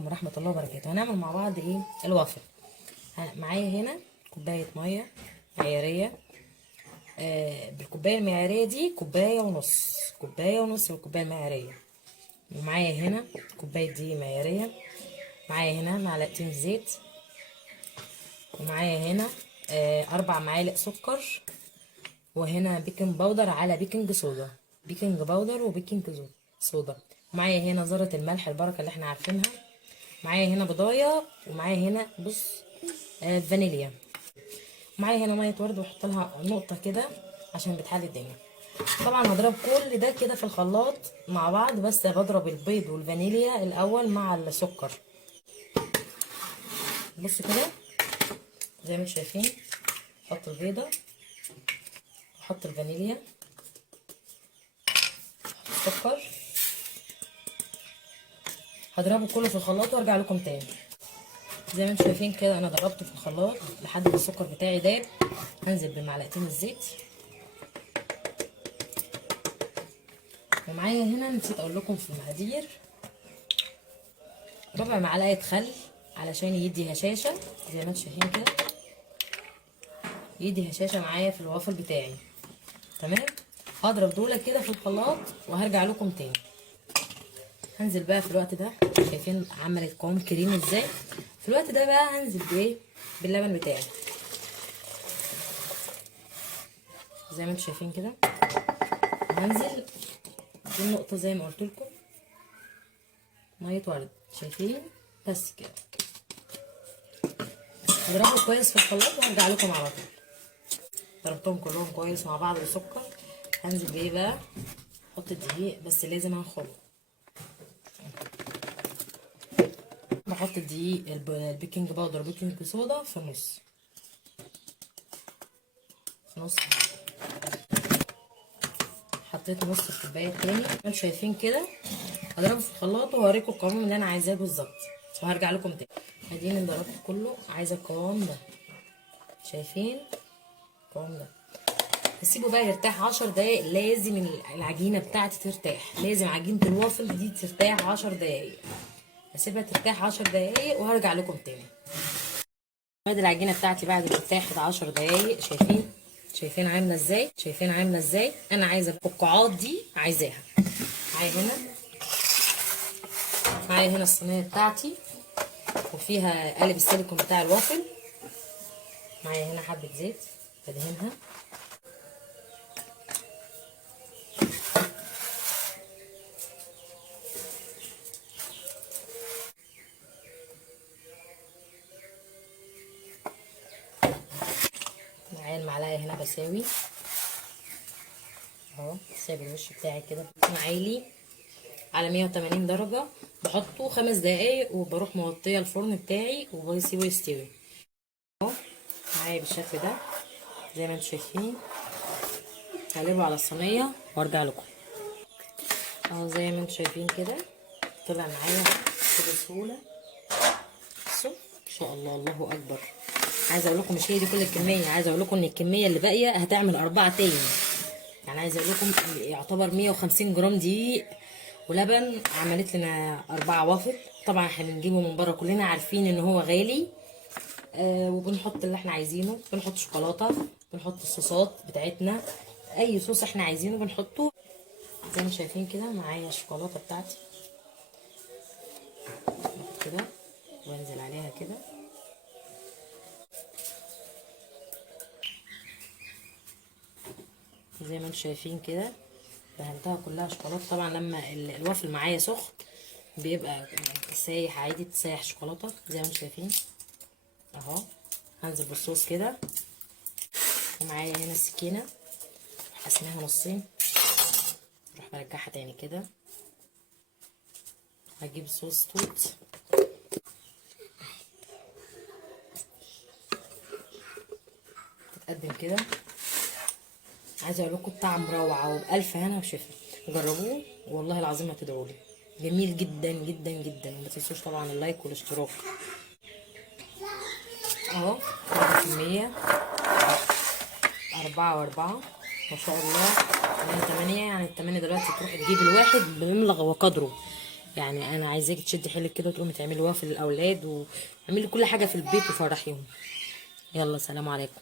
ورحمة الله وبركاته. هنعمل مع بعض ايه؟ الوافل. معايا هنا كوباية مية معيارية. بالكوباية المعيارية دي كوباية ونص، كوباية ونص بالكوباية المعيارية. ومعايا هنا كوباية دي معيارية. معايا هنا معلقتين زيت. ومعايا هنا 4 معالق سكر. وهنا بيكنج باودر على بيكنج صودا، بيكنج باودر وبيكنج صودا. معايا هنا ذرة الملح البركة اللي احنا عارفينها. معايا هنا بضايه، ومعايا هنا بص فانيليا. معايا هنا ميه ورد واحط لها نقطه كده عشان بتحلي الدنيا. طبعا هضرب كل ده كده في الخلاط مع بعض، بس بضرب البيض والفانيليا الاول مع السكر. بصوا كده زي ما انتم شايفين. احط البيضه، احط الفانيليا، احط السكر، هضربه كله في الخلاط وارجع لكم تاني. زي ما انتم شايفين كده انا ضربته في الخلاط لحد ما السكر بتاعي داب. هنزل بمعلقتين الزيت. ومعايا هنا نسيت اقول لكم في المقادير 1/4 معلقه خل علشان يدي هشاشه. زي ما انتم شايفين كده يدي هشاشه معايا في الوافل بتاعي. تمام. هضرب دول كده في الخلاط وهرجع لكم تاني. هنزل بقى في الوقت ده، شايفين عملت قوام كريم ازاي؟ في الوقت ده بقى هنزل بايه؟ باللبن بتاعي. زي ما انتم شايفين كده هنزل بالنقطه زي ما قلت لكم ميه ورد. شايفين؟ بس كده اضربه كويس في الخلاط وهرجع لكم على طول. ضربتهم كلهم كويس مع بعض بالسكر. هنزل بايه بقى؟ احط الدقيق، بس لازم انخله. بحط الدقيق البيكنج باودر وبيكنج صودا في النص، في نص. حطيت نص الكوبايه التاني. انتوا شايفين كده هضربه في الخلاط وهوريكم القوام اللي انا عايزاه بالظبط وهرجع لكم تاني. اديني ضربت كله، عايزه القوام ده. شايفين القوام ده؟ هسيبه بقى يرتاح 10 دقايق. لازم العجينه بتاعتي ترتاح، لازم عجينه الوافل دي ترتاح 10 دقايق. هسيبها ترتاح 10 دقايق وهرجع لكم تاني. ادي العجينه بتاعتي بعد ما ارتاحت 10 دقايق. شايفين؟ شايفين عامله ازاي؟ شايفين عامله ازاي؟ انا عايزه الفقاعات دي، عايزاها. معايا هنا الصينيه بتاعتي وفيها قالب السيليكون بتاع الوافل. معايا هنا حبه زيت بدهنها. معايا المعلقه هنا بساوي اهو. سايب الوش بتاعي كده بيكون عالي على 180 درجه. بحطه 5 دقايق وبروح موطيه الفرن بتاعي وبسيبه يستوي اهو. معايا بالشكل ده زي ما انتم شايفين. هقلبه على الصينيه وارجع لكم اهو. زي ما انتم شايفين كده طلع معايا بسهوله. بصوا ان شاء الله، الله اكبر. عايزه اقول لكم مش هي دي كل الكميه، عايزه اقول لكم ان الكميه اللي باقيه هتعمل 4 تاني. يعني عايزه اقول لكم يعتبر 150 جرام دقيق ولبن عملت لنا 4 وافل. طبعا احنا بنجيبه من بره، كلنا عارفين ان هو غالي. وبنحط اللي احنا عايزينه، بنحط شوكولاته، بنحط الصوصات بتاعتنا، اي صوص احنا عايزينه بنحطه. زي ما شايفين كده معايا الشوكولاته بتاعتي كده، وانزل عليها كده. زي ما انتم شايفين كده دهنتها كلها شوكولاته. طبعا لما الوافل معايا سخن بيبقى سايح عادي، تسيح شوكولاته زي ما انتم شايفين اهو. هنزل بالصوص كده. ومعايا هنا السكينه قسمها نصين، اروح برجعها تاني كده. هجيب صوص توت تتقدم كده. عايزه اقول لكم الطعم روعه وبالف هنا وشفا. جربوه والله العظيم هتدعوا لي. جميل جدا جدا جدا. وما تنسوش طبعا اللايك والاشتراك اهو. كميه 4 و4 ما شاء الله. انا 8، يعني ال8 دلوقتي تروح تجيب الواحد بمبلغ وقدره. يعني انا عايزاكي تشدي حيلك كده وتقومي تعملي وافل للاولاد، واعملي كل حاجه في البيت وفرحيهم. يلا سلام عليكم.